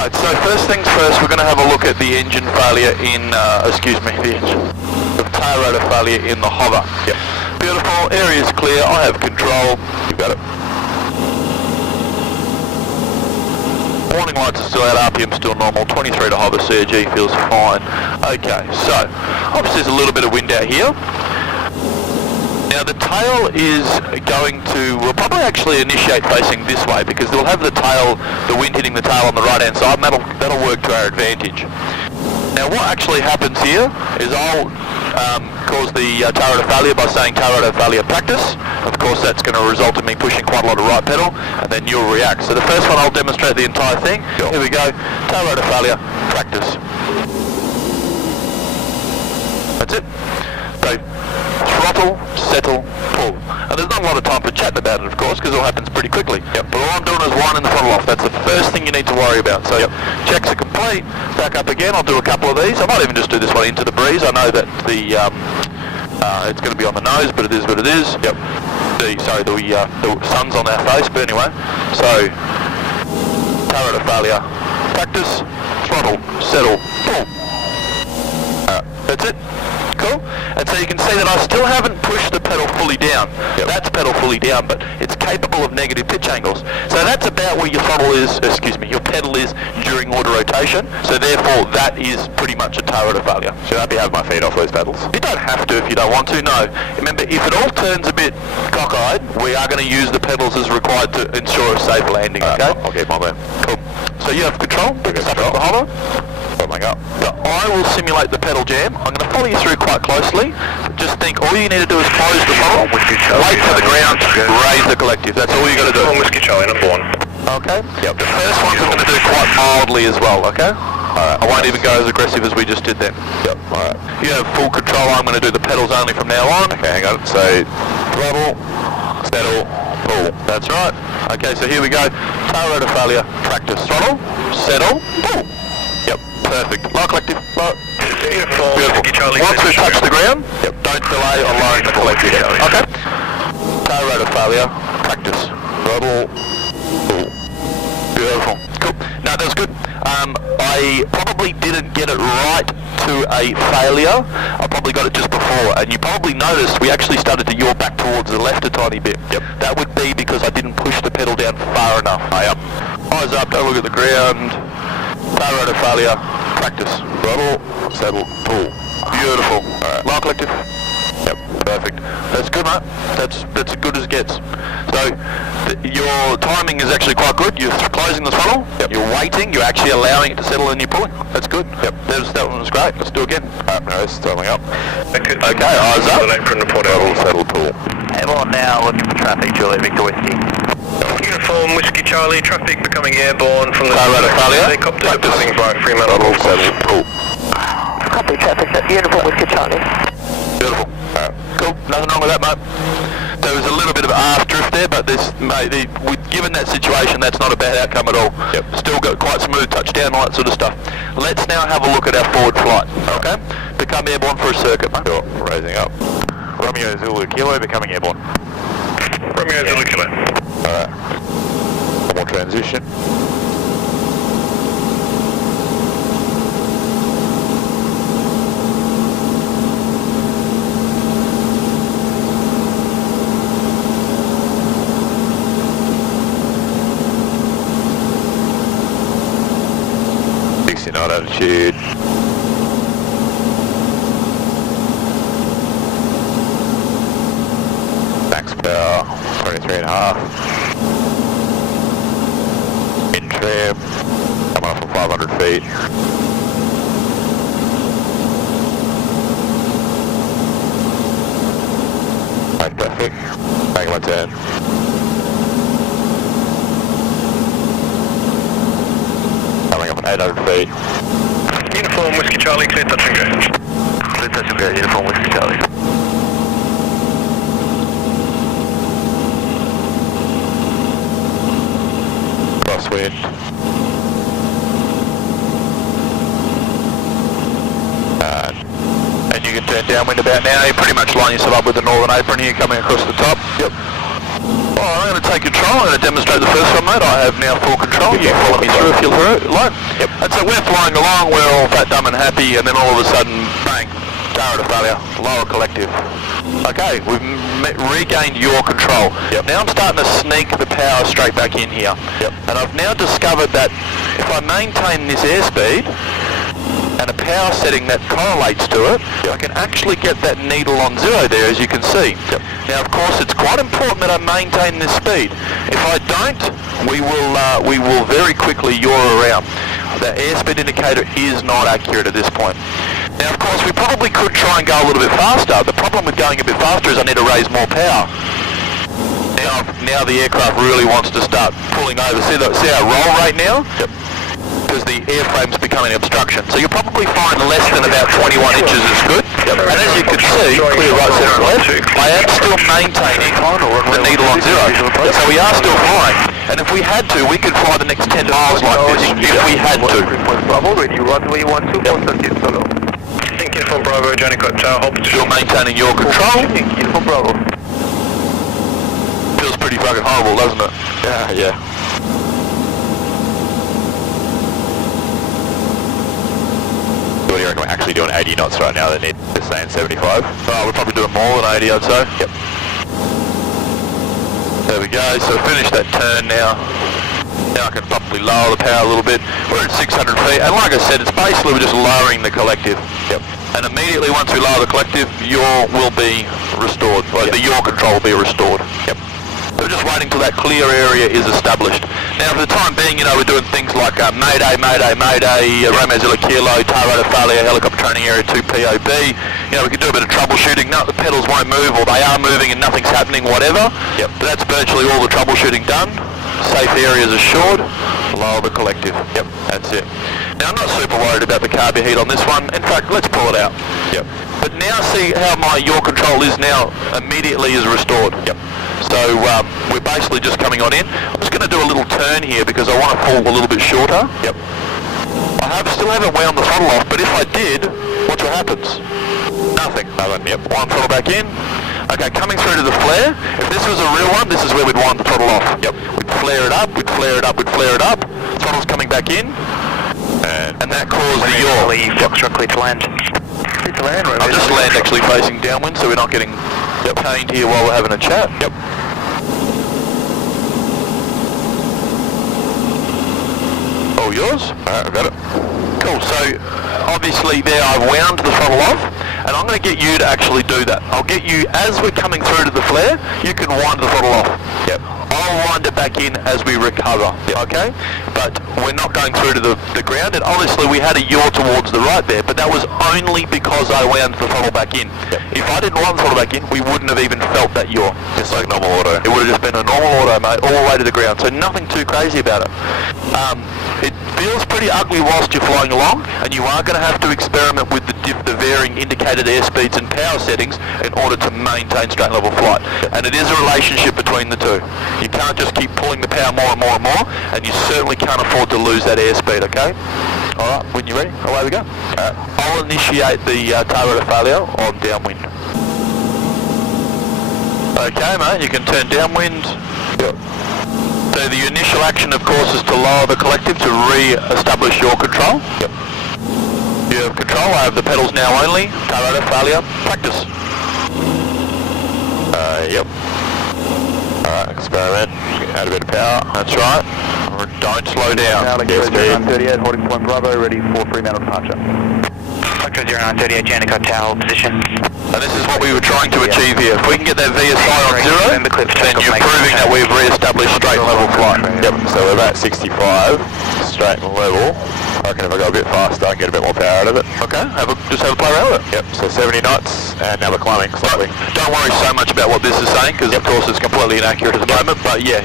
Right, so first things first, we're going to have a look at the engine failure in, the tail rotor failure in the hover. Yep. Beautiful, area is clear, I have control. You got it. Warning lights are still out, RPM still normal, 23 to hover, CRG feels fine. Okay, so, obviously there's a little bit of wind out here. Now the tail is going to, will probably actually initiate facing this way because they'll have the tail, the wind hitting the tail on the right hand side, and that'll work to our advantage. Now what actually happens here is I'll cause the tail rotor failure by saying tail rotor failure practice. Of course that's going to result in me pushing quite a lot of right pedal, and then you'll react. So the first one I'll demonstrate the entire thing. Sure. Here we go, tail rotor failure practice. That's it. So throttle, settle, pull. And there's not a lot of time for chatting about it, of course, because it all happens pretty quickly. Yep. But all I'm doing is winding the throttle off. That's the first thing you need to worry about. So checks are complete. Back up again. I'll do a couple of these. I might even just do this one into the breeze. I know that the it's going to be on the nose, but it is what it is. Yep. The sun's on our face, but anyway. So tail rotor failure, practice, throttle, settle, pull. That's it. Cool. And so you can see that I still haven't pushed the pedal fully down. Yep. That's pedal fully down, but it's capable of negative pitch angles. So that's about where your throttle is, your pedal is during auto rotation. So therefore that is pretty much a tail rotor failure. Should I be having my feet off those pedals? You don't have to if you don't want to, no. Remember, if it all turns a bit cockeyed, we are going to use the pedals as required to ensure a safe landing, okay? I'll keep on there. Cool. So you have control, pick us up at the hover. Coming up. So I will simulate the pedal jam. I'm going to follow you through quite closely. Just think all you need to do is close the throttle, wait for the ground, raise the collective. That's all you got to do. Whiskey Charlie, number 1. Okay? Yep. The first one's I'm going to do quite mildly as well, okay? Alright. I won't even go as aggressive as we just did then. Yep. Alright. You have full control. I'm going to do the pedals only from now on. Okay, hang on. So, throttle, settle, pull. That's right. Okay, so here we go. Tail rotor failure, practice. Throttle, settle, pull. Yep, perfect. Low collective, low. Beautiful. Once we touch the ground, don't delay or lower the collective. Okay. Tail rotor failure, practice. Throttle, pull. Beautiful. Cool. No, that was good. I probably didn't get it right to a failure. I probably got it just before, and you probably noticed we actually started to yaw back towards the left a tiny bit. Yep. That would be because I didn't push the pedal down far enough. Eyes up, don't look at the ground. Tail rotor failure, practice. Throttle, settle, pull. Beautiful. Alright. Low collective. Yep, perfect. That's good, mate. That's as good as it gets. So your timing is actually quite good. You're closing the throttle. Yep. You're waiting. You're actually allowing it to settle, and you're pulling. That's good. Yep. That one was great. Let's do it again. no, it's starting up. Okay, eyes up. Throttle, settle, pull. Airborne now, looking for traffic, Juliet Victor Whiskey. Uniform Whiskey Charlie, traffic becoming airborne from the Tail rotor failure. helicopter departing by Fremantle. Throttle, settle, pull. Copy traffic, Uniform Whiskey Charlie. Beautiful. Cool. Nothing wrong with that, mate. There was a little bit of aft drift there, but given that situation, that's not a bad outcome at all. Yep. Still got quite smooth touchdown, all that sort of stuff. Let's now have a look at our forward flight, okay? Become airborne for a circuit, mate. Sure, raising up. Romeo Zulu Kilo, becoming airborne. Romeo Zulu Kilo. Alright. One more transition. Knot attitude. Max power, 23.5. In trim, coming off from 500 feet. Right traffic, making my turn. Coming up at 800 feet. Uniform Whiskey Charlie, clear touch and go. Clear touch and go, Uniform Whiskey Charlie. Crosswind. And you can turn downwind about now. You pretty much line yourself up with the northern apron here coming across the top. Yep. Well, I'm going to take control. I'm going to demonstrate the first one, mate. I have now full control. You follow me through if you'll like. Yep. And so we're flying along, we're all fat, dumb and happy, and then all of a sudden, bang, tower to failure, lower collective. Okay, we've regained your control. Yep. Now I'm starting to sneak the power straight back in here. Yep. And I've now discovered that if I maintain this airspeed, and a power setting that correlates to it, I can actually get that needle on zero there, as you can see. Yep. Now, of course, it's quite important that I maintain this speed. If I don't, we will very quickly yaw around. The airspeed indicator is not accurate at this point. Now, of course, we probably could try and go a little bit faster. The problem with going a bit faster is I need to raise more power. Now the aircraft really wants to start pulling over. See our roll rate now? Yep. Because the airframe's becoming an obstruction. So you'll probably find less than about 21 inches is good. Yep. And as you can see, clear right, centre and left, I am still maintaining the needle on zero. So we are still flying. And if we had to, we could fly the next 10 miles like this, if we had to. Bravo, ready, runway 12, solo. Think uniform Bravo, Johnny got tower, hold position. You're maintaining your control. Think uniform Bravo. Feels pretty fucking horrible, doesn't it? Yeah. What do you reckon we're actually doing 80 knots right now? They need to stay in 75. Oh, we're probably doing more than 80, I'd say. Yep. There we go, so finish that turn now. Now I can probably lower the power a little bit. We're at 600 feet, and like I said, it's basically we're just lowering the collective. Yep. And immediately once we lower the collective, yaw will be restored. Like the yaw control will be restored. Yep. So we're just waiting till that clear area is established. Now for the time being, we're doing things like Mayday, Romeo Zilla Kilo, Taro to failure, helicopter training area 2 POB. We can do a bit of troubleshooting. No, the pedals won't move, or they are moving and nothing's happening, whatever. Yep. But that's virtually all the troubleshooting done. Safe areas assured. Lower the collective. Yep. That's it. Now I'm not super worried about the carb heat on this one. In fact, let's pull it out. Yep. But now see how my yaw control is now immediately is restored. Yep. So we're basically just coming on in. I'm just going to do a little turn here because I want to fall a little bit shorter. Yep. Still haven't wound the throttle off, but if I did, watch what happens. Nothing. Yep. Wind throttle back in. Okay, coming through to the flare. If this was a real one, this is where we'd wind the throttle off. Yep. We'd flare it up, we'd flare it up, we'd flare it up. Throttle's coming back in. And that caused the yaw. Foxtrot clear to land. Clear to land, right? I'll just land actually facing downwind so we're not getting pained here while we're having a chat. Yep. All yours? Alright, I've got it. Cool, so obviously there I've wound the throttle off, and I'm going to get you to actually do that. I'll get you, as we're coming through to the flare, you can wind the throttle off. Yep. I'll wind it back in as we recover, okay? But we're not going through to the ground, and obviously we had a yaw towards the right there, but that was only because I wound the throttle back in. Yep. If I didn't wind the throttle back in, we wouldn't have even felt that yaw. Just like normal auto. It would have just been a normal auto, mate, all the way to the ground, so nothing too crazy about it. It feels pretty ugly whilst you're flying along, and you are going to have to experiment with the varying indicated airspeeds and power settings in order to maintain straight level flight. And it is a relationship between the two. You can't just keep pulling the power more and more and more, and you certainly can't afford to lose that airspeed, okay? Alright, when you're ready, away we go. I'll initiate the tail rate of failure on downwind. Okay, mate, you can turn downwind. Yep. So the initial action, of course, is to lower the collective to re-establish your control. Yep. You have control. I have the pedals now only. Tail rate of failure. Practice. Yep. Alright, experiment. Add a bit of power. That's right. Don't slow down. Yes, 0938, holding point Bravo, ready for Fremantle departure. Foxtrot 0938, Janica Tower position. And this is what we were trying to achieve here. If we can get that VSI on zero, then you're proving that we've re-established straight and level flight. Yep, so we're about 65, straight and level. I reckon if I go a bit faster, I can get a bit more power out of it. Okay, just have a play around with it. Yep, so 70 knots, and now we're climbing slightly. Don't worry so much about what this is saying, because of course it's completely inaccurate at the moment, but yeah,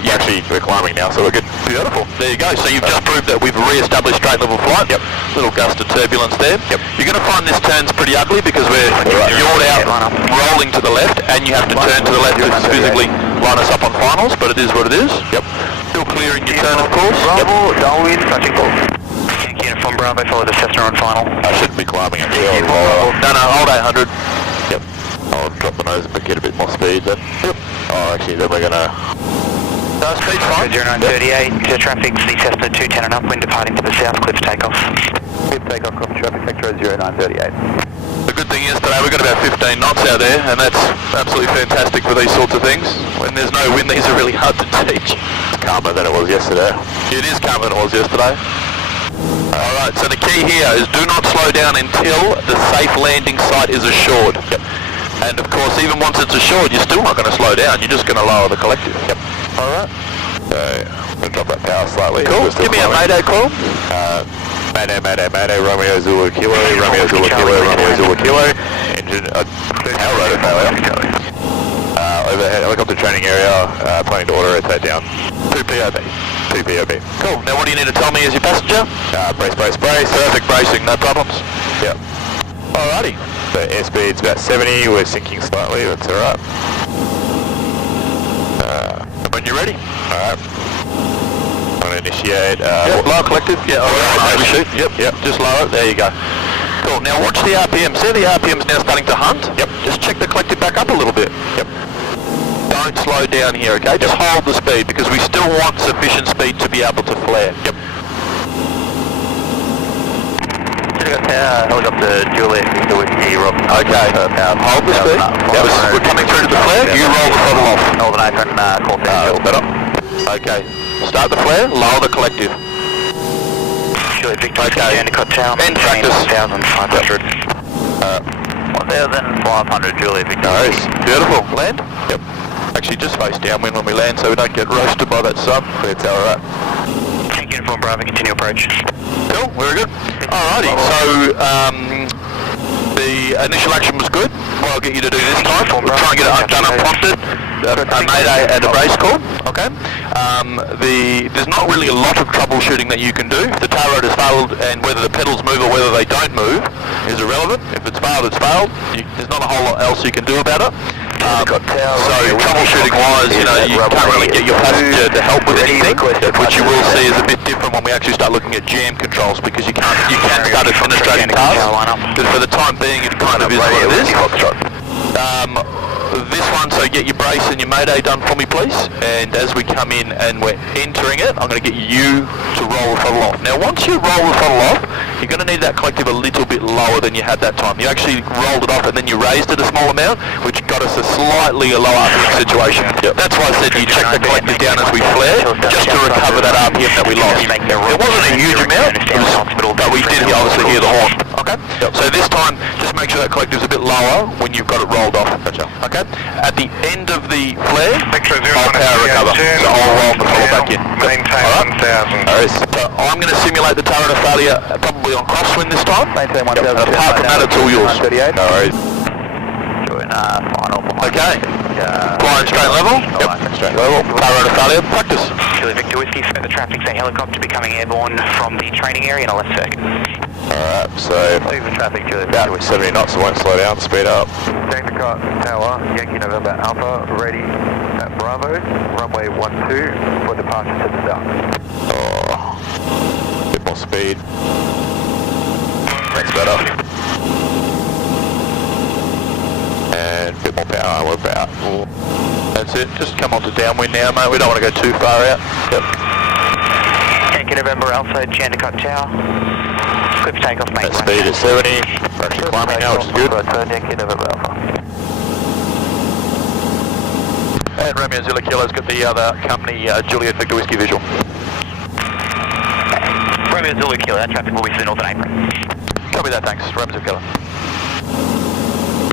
We're climbing now, so we're good. Beautiful. There you go. So you've just proved that we've re-established straight level flight. Yep. Little gust of turbulence there. Yep. You're going to find this turn's pretty ugly because we're yawed out, rolling to the left, and you have to turn to the left to physically line us up on finals, but it is what it is. Yep. Still clearing your turn, of course. Bravo, downwind, touching course. Uniform Bravo, follow the Cessna on final. I shouldn't be climbing it. No, hold 800. Yep. I'll drop the nose and get a bit more speed then. Yep. Oh, actually, then we're going to Speed's fine. 0938 to traffic, the Cessna 210 and up, wind departing to the south, clear for takeoff. Clear for takeoff, copy traffic, vector 0938. The good thing is today we've got about 15 knots out there, and that's absolutely fantastic for these sorts of things. When there's no wind, these are really hard to teach. It's calmer than it was yesterday. It is calmer than it was yesterday. Alright, so the key here is do not slow down until the safe landing site is assured. Yep. And of course, even once it's assured, you're still not going to slow down, you're just going to lower the collective. Yep. Alright. So, I'm going to drop that power slightly. Cool, give me a mayday call. Mayday, mayday, mayday, Romeo Zulu Kilo, Romeo Zulu Kilo, Romeo Zulu Kilo. Engine, power rotor failure. Overhead helicopter training area, planning to auto rotate down. 2 POB. 2 POB. Cool, now what do you need to tell me as your passenger? Brace, brace, brace. Perfect bracing, no problems. Yep. Alrighty. So airspeed's about 70, we're sinking slightly, that's alright. When you're ready. Alright. I'm going to initiate... Lower collective, maybe shoot. Yep, just lower it, there you go. Cool, now watch the RPM. See the RPM's now starting to hunt? Yep. Just check the collective back up a little bit. Yep. Don't slow down here, okay? Just hold the speed, because we still want sufficient speed to be able to flare. Yep. Helicopter Juliet, the whiskey, Rob. Okay, hold the speed. We're coming through to the flare, you roll the throttle off. Northern Apron, call Better. Okay, start the flare, lower the collective. Juliet Victor, Okay. Jandakot Tower, And practice. 1,500. 1,500 Juliet Victor. Nice. Beautiful. Land? Yep. Actually, just face downwind when we land so we don't get roasted by that sun. It's alright. Tank uniform Bravo, continue approach. Cool, very good. Alrighty, so the initial action was good. What I'll get you to do this time, we'll try and get it done unprompted. A mayday and a brace call, okay? There's not really a lot of troubleshooting that you can do. If the tail rotor's failed and whether the pedals move or whether they don't move is irrelevant. If it's failed, it's failed. There's not a whole lot else you can do about it. So troubleshooting wise, you can't really get your passenger to help with anything, which you will see is a bit different when we actually start looking at jam controls, because you can start administrating tasks, but for the time being it kind of is what it is. This one, so get your brace and your mayday done for me please, and as we come in and we're entering it, I'm going to get you to roll the throttle off. Now once you roll the throttle off, you're going to need that collective a little bit lower than you had that time. You actually rolled it off and then you raised it a small amount, which got us a slightly low RPM situation. That's why I said you check the collective down as we flare, just to recover that RPM that we lost. It wasn't a huge amount, but we did obviously hear the horn. Okay? So this time, just make sure that collective's a bit lower when you've got it rolled off. Okay? At the end of the flare, I'll power recover. So I'll roll the throttle back in. Maintain 1,000. So I'm going to simulate the tail rotor failure probably on crosswind this time. Maintain 1,000. Apart from that, it's all yours. 138. No worries. Join final. Okay. Flying straight level. Yep. Straight level. Tail rotor failure. Practice. Juliet Victor Whiskey, further traffic's a helicopter becoming airborne from the training area in a left circuit. Alright, so Leave the traffic, Juliet. about 70 knots, so won't slow down, speed up. Jandakot Tower, Yankee November Alpha, ready at Bravo, runway 12 for departure to the south. Oh, bit more speed. That's better. And a bit more power, we're about. That's it. Just come on to downwind now, mate. We don't want to go too far out. Yep. Yankee November Alpha, Jandakot Tower. Clear for takeoff, mate. That speed is 70, we're actually climbing now, which is good. Yankee November Alpha. And Romeo Zulu Kilo's got the other company, Juliet Victor Whiskey visual. Romeo Zulu Kilo, that traffic will be to the northern apron. Copy that, thanks. Romeo Zulu Kilo.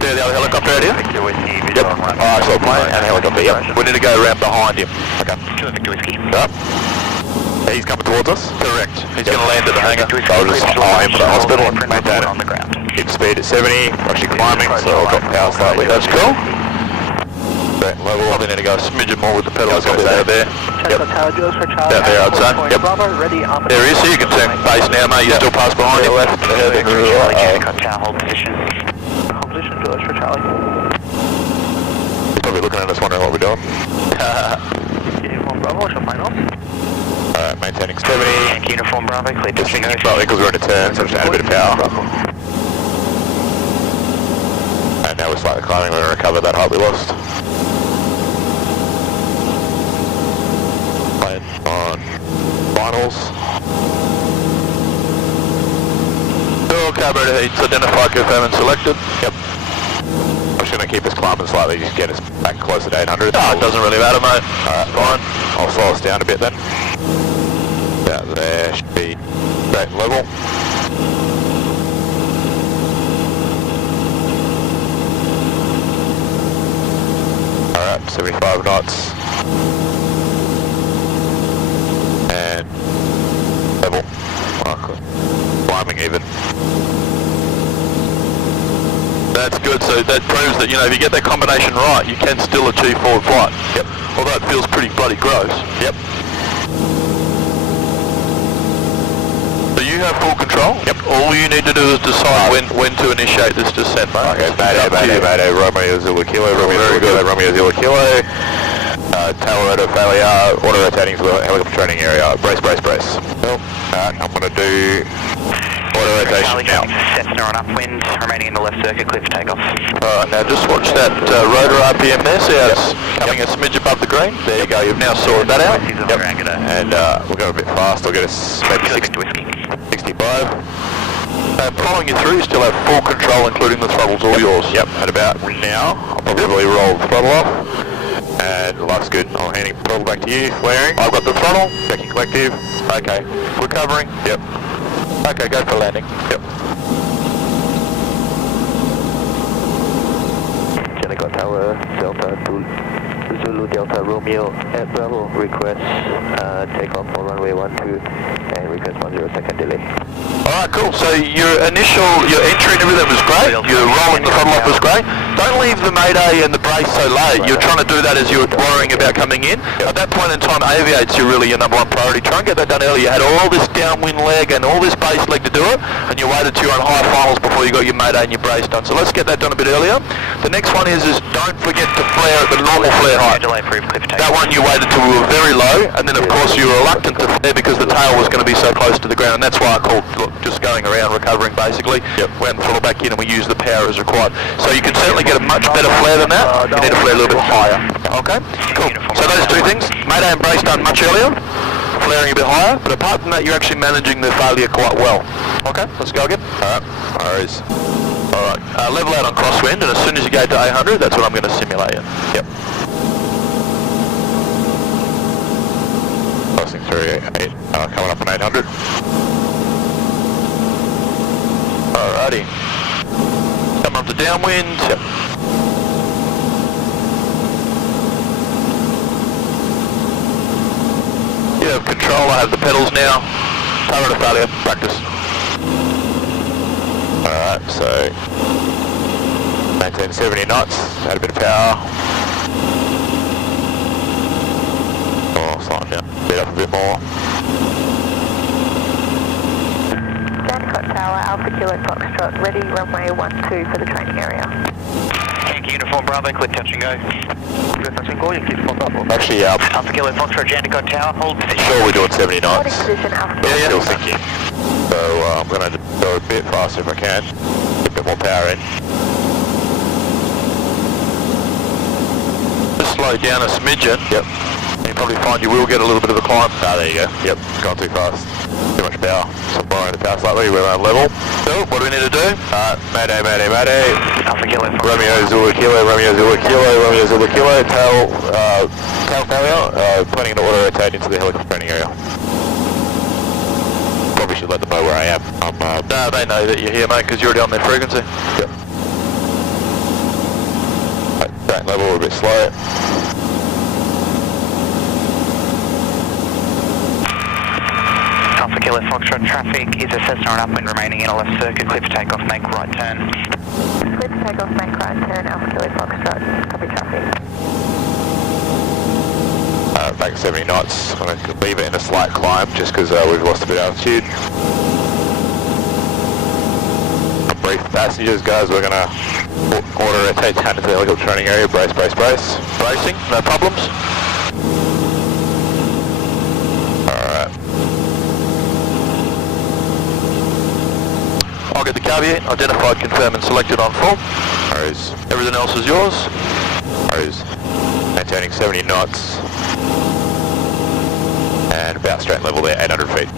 There, the other helicopter out here? Victor Whiskey, Yep. visual on Alright, so plane and helicopter, yep. We need to go around behind him. Okay. Juliet Victor Whiskey. Yep. He's coming towards us. Correct. He's going to land at the hangar. So I'll just aim for the hospital and maintain on the ground. Keep speed at 70, we're actually climbing, so I'll drop power slightly. That's cool. Level. Probably need to go a smidgen more with the pedals. Out there. Yep. Out there, I'd say. Yep. There he is, so you can turn base now, mate. You still pass behind him. Left. Jandakot Tower, hold position. Hold position, Juliet for Charlie. He's probably looking at us wondering what we're doing. Uniform Bravo, shall final. Alright, maintaining 70. Yankee Uniform Bravo, clear to Just thinking slightly because we're in a turn, so just add a bit of power. And now we're slightly climbing, we're going to recover that height we lost. finals. All carburetor heats identified, confirmed and selected. Yep. I'm just going to keep us climbing slightly, just get us back closer to 800. No, it doesn't really matter, mate. Alright, fine. I'll slow us down a bit then. About there, should be straight and level. Alright, 75 knots. And level. Climbing even. That's good, so that proves that, you know, if you get that combination right, you can still achieve forward flight. Yep. Although it feels pretty bloody gross. Yep. So you have full control? Yep. All you need to do is decide when to initiate this descent, mate. Okay, Mayday, Romeo Zulu Kilo, Romeo Zulu Kilo, Romeo Zulu Kilo. Tail rotor failure, auto rotating to the helicopter training area. Brace. Well, I'm going to do auto rotation now. Cessna on upwind, remaining in the left circuit, clear for takeoff. Alright, now just watch that rotor RPM there, see how it's coming a smidge above the green? There you go, you've now sorted that out. Yep. And we'll go a bit fast, I'll get us maybe 65. Following you through, you still have full control, including the throttles, all yours. Yep, at about now, I'll probably roll the throttle off. And life's good. I'm handing the throttle back to you, flaring. I've got the throttle. Checking collective. Okay. Recovering. Yep. Okay, go for landing. Yep. Jennifer Tower, Delta to Zulu Delta Romeo at Bravo, request takeoff for runway 12 and request 10 second delay. Alright, cool. So your entry and everything was great. Your rolling the throttle off was great. Don't leave the mayday and the brace so late. You're trying to do that as you're worrying about coming in. At that point in time, aviate's really your number one priority. Try and get that done early. You had all this downwind leg and all this base leg to do it, and you waited till you're on high finals before you got your mayday and your brace done. So let's get that done a bit earlier. The next one is don't forget to flare at the normal flare height. That one you waited till we were very low, and then of course you were reluctant to flare because the tail was going to be so close to the ground, and that's why I called, look, just going around recovering basically. Yep. We had the throttle back in and we used the power as required. So you can certainly get a much better flare than that. You need to flare a little bit higher. Okay? Cool. So those two things, mayday and brace done much earlier, flaring a bit higher, but apart from that you're actually managing the failure quite well. Okay, let's go again. Alright, alright. Alright, level out on crosswind, and as soon as you go to 800, that's what I'm going to simulate you. Yep. Crossing through 8, coming up on 800. Alrighty. Coming up to downwind. Yep. You have control, I have the pedals now. Power to failure, practice. Alright, so maintain 70 knots, add a bit of power. Oh, slowing down, speed up a bit more. Tower, Alpha Kilo Foxtrot, ready runway 12 for the training area. Yankee Uniform Bravo, clear touch and go. Clear touch and go, Yankee Uniform Bravo. Actually, Alpha Kilo Foxtrot, Jandicott Tower, hold position. sure we're doing 70 knots. Holding position, Alpha Kilo. Still thinking. So I'm going to go a bit faster if I can. Get a bit more power in. Just slow down a smidgen. Yep. You probably find you will get a little bit of a climb. Ah, there you go. Yep, gone too fast. Too much power. So I'm borrowing the power slightly. We're on level. So, what do we need to do? Mayday. Alpha Kilo Foxtrot. Romeo Zulu Kilo, Romeo Zulu Kilo, tail failure, planning to auto rotate into the helicopter training area. Probably should let them know where I am. No, they know that you're here, mate, because you're already on their frequency. Yep. That level, we're a bit slow. Alpha Kilo Foxtrot, traffic is a Cessna on upwind, remaining in a left circuit, clear for takeoff, make right turn. Clear for takeoff, make right turn, Alpha Kilo Foxtrot, copy traffic. Back 70 knots. I'm going to leave it in a slight climb just because we've lost a bit of altitude. Brief passengers, guys. We're going to auto rotate down into the helicopter training area. Brace. Bracing, no problems. Alright. I'll get the caveat, identified, confirmed and selected on full. Rose. Everything else is yours. Maintaining 70 knots. And and about straight level there, 800 feet.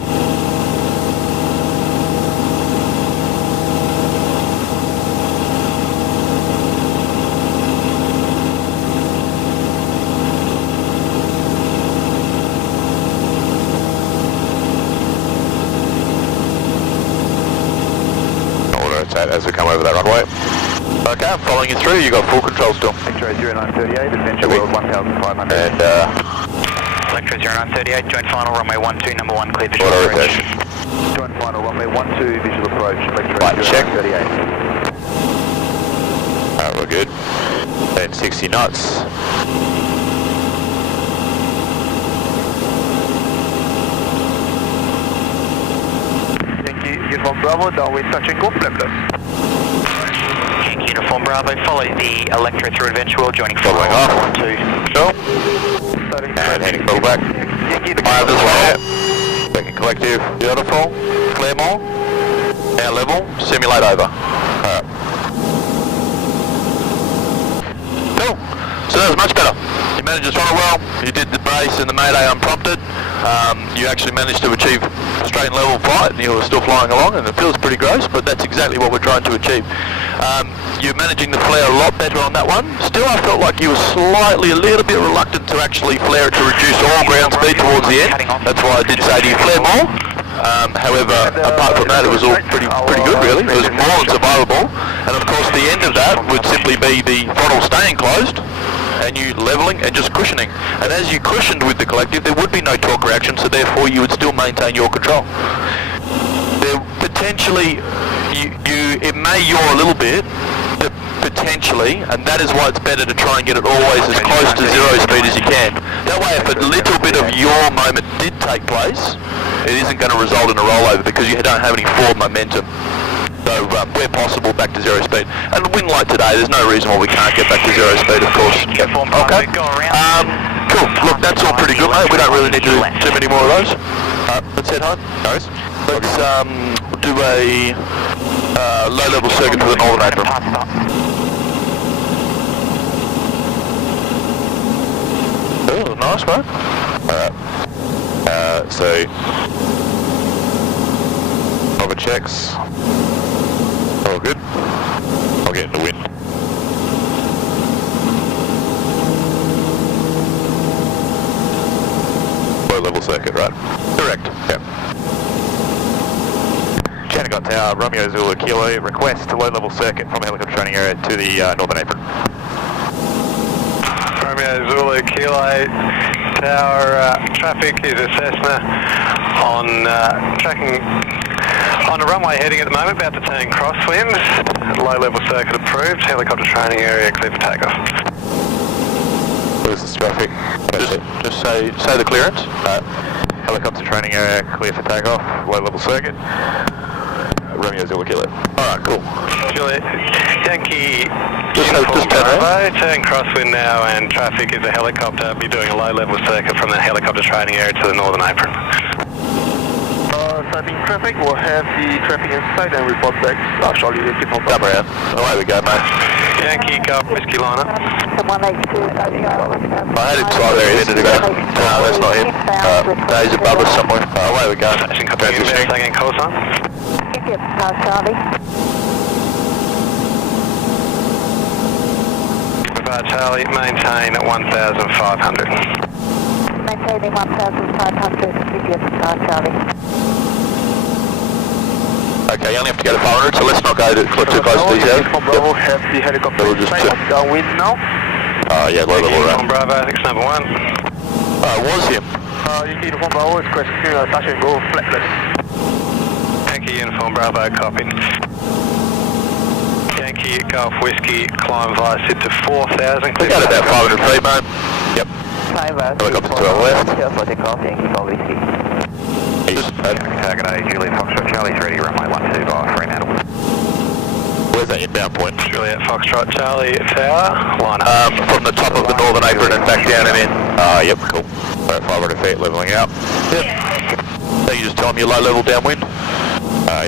As we come over that runway. Okay, I'm following you through. You got full control still. X-ray 0938, Adventure World 1500. And Electra 0938, joint final, runway 12, number 1, clear visual auto approach. rotation. Joint final, runway 12, visual approach. Right, check. 0938. Alright, we're good. And 60 knots. Uniform Bravo, downwind touching go, flapless. Yankee Uniform Bravo, follow the Electra through Adventure World, joining Following off. 12. Go. And heading full back. Fire this way. Second collective. Beautiful. Clear more. Now level. Simulate over. Alright. Cool. So that was much better. You managed to throttle well. You did the brace and the mayday unprompted. You actually managed to achieve straight and level flight, and you were still flying along, and it feels pretty gross, but that's exactly what we're trying to achieve. You're managing the flare a lot better on that one. Still, I felt like you were slightly, a little bit reluctant to actually flare it to reduce all ground speed towards the end. That's why I did say to you, flare more. However, apart from that, it was all pretty good, really. It was more than survivable, and of course, the end of that would simply be the throttle staying closed, and you levelling and just cushioning. And as you cushioned with the collective, there would be no torque reaction, so therefore you would still maintain your control. There potentially, it may yaw a little bit, but potentially, and that is why it's better to try and get it always as close to zero speed as you can. That way, if a little bit of yaw moment did take place, it isn't going to result in a rollover because you don't have any forward momentum. So where possible, back to zero speed. And a wind like today, there's no reason why we can't get back to zero speed, of course. Okay. Cool. Look, that's all pretty good, mate. We don't really need to do too many more of those. Let's head home. Nice. Let's do a low-level circuit for the northern apron. Oh, nice, mate. Alright. So hover checks. All good. I'll get in the wind. Low level circuit, right? Correct. Yep. Shannon Tower, Romeo Zulu Kilo, request low level circuit from helicopter training area to the northern apron. Romeo Zulu Kilo Tower, traffic is a Cessna on tracking on a runway heading at the moment, about to turn crosswinds. Low level circuit approved, helicopter training area clear for takeoff. Where's this traffic? Just say the clearance. Helicopter training area clear for takeoff, low level circuit. Romeo Zulu Kilo. Alright, cool. Juliet, Yankee Just Uniform turn around. Bravo, turn crosswind now, and traffic is a helicopter. Be doing a low level circuit from the helicopter training area to the northern apron. Starting traffic, we'll have the traffic inside and report back shortly. Come around. Away we go, mate. Yankee, Golf, Whiskey Liner. I had him slightly there a minute ago. No, that's not him. Dave's above us somewhere. Away we go. Station copy inbound, again, call sign. Charlie. Charlie, maintain at 1,500. Maintaining 1,500, Charlie. Okay, you only have to go to 500, so let's not go too close to these areas. Bravo, have the helicopter We'll just downwind now. Yeah, low level Uniform right. Bravo, it's number 1. It was him. Yankee Uniform Bravo is requesting touch and go flapless. Yankee Uniform Bravo, copy. Yankee Golf Whiskey, climb via sit to 4,000. We got about 500 feet, mate. Yep. Helicopter to our left. For takeoff, Yankee Golf Whiskey. East. Target A, Juliet Foxtrot, Charlie's ready, runway 12 via Fremantle. Where's that inbound point? Juliet Foxtrot, Charlie Tower, line up. From the top of the northern apron and back down and in. Yep, cool. About 500 feet, leveling out. Yep. So you just tell them you're low level downwind?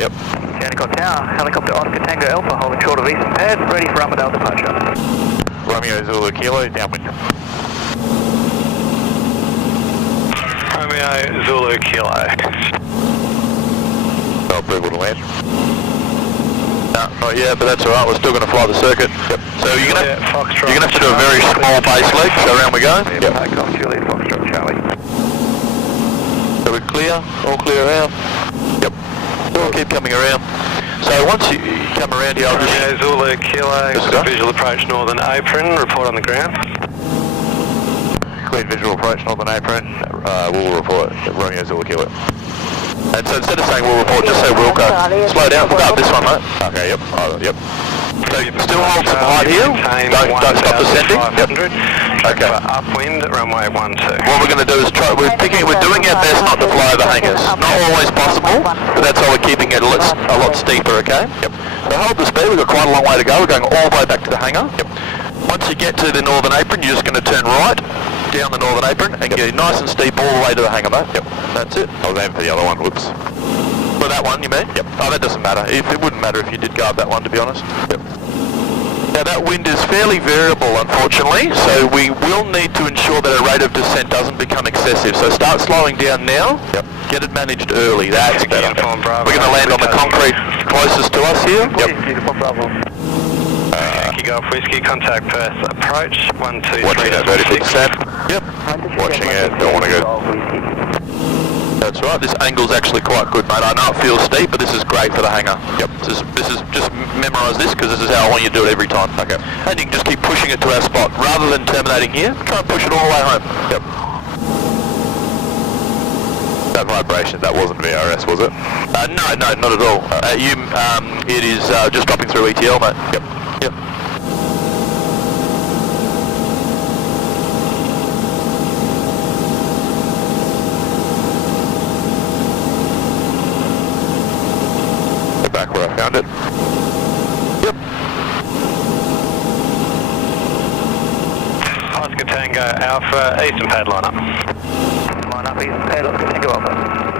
Yep. Shannon Tower, helicopter Oscar Tango Alpha, holding short of eastern pad, ready for Armadale departure. Romeo Zulu Kilo, downwind. Romeo Tango Zulu Kilo. No approval to land. No, not yet, but that's alright, we're still going to fly the circuit. Yep. So you're going to have to do a very small base leg, so around we go. Yep. Takeoff Juliet Foxtrot Charlie. So we're clear, all clear around. Yep. We'll keep coming around. So once you come around here, I'll just... Romeo Zulu Kilo, visual approach northern apron, report on the ground. Clean visual approach, northern apron. We'll report Romeo Zulu Kilo. And so instead of saying we'll report, just say Wilco. Slow down, we'll go up this one, mate. Okay, yep. Yep. So still hold some height here. Don't stop descending. Yep. Okay. Upwind, runway 12. What we're going to do is we're doing our best not to fly over hangers. Not always possible, but that's why we're keeping it a lot steeper, okay? Yep. So hold the speed, we've got quite a long way to go. We're going all the way back to the hangar. Yep. Once you get to the northern apron, you're just going to turn right down the northern apron and get nice and steep all the way to the hangar, mate. Yep. That's it. I was aiming for the other one, whoops. For that one, you mean? Yep. Oh, that doesn't matter. It wouldn't matter if you did go up that one, to be honest. Yep. Now that wind is fairly variable, unfortunately, so we will need to ensure that our rate of descent doesn't become excessive. So start slowing down now. Yep. Get it managed early. That's better. We're going to land on the concrete closest to us here. Yep. Yankee Golf Whiskey, contact Perth approach, 123. Watching that vertical descent. Yep. Watching it, don't want to go. That's right, this angle's actually quite good, mate. I know it feels steep, but this is great for the hangar. Yep. This is just memorise this, because this is how I want you to do it every time. Okay. And you can just keep pushing it to our spot. Rather than terminating here, try and push it all the way home. Yep. That vibration, that wasn't VRS, was it? No, not at all. It is just dropping through ETL, mate. Yep. Yep. Back where I found it. Yep. Oscar Tango Alpha, eastern pad line up. Line up, eastern pad, Oscar Tango Alpha.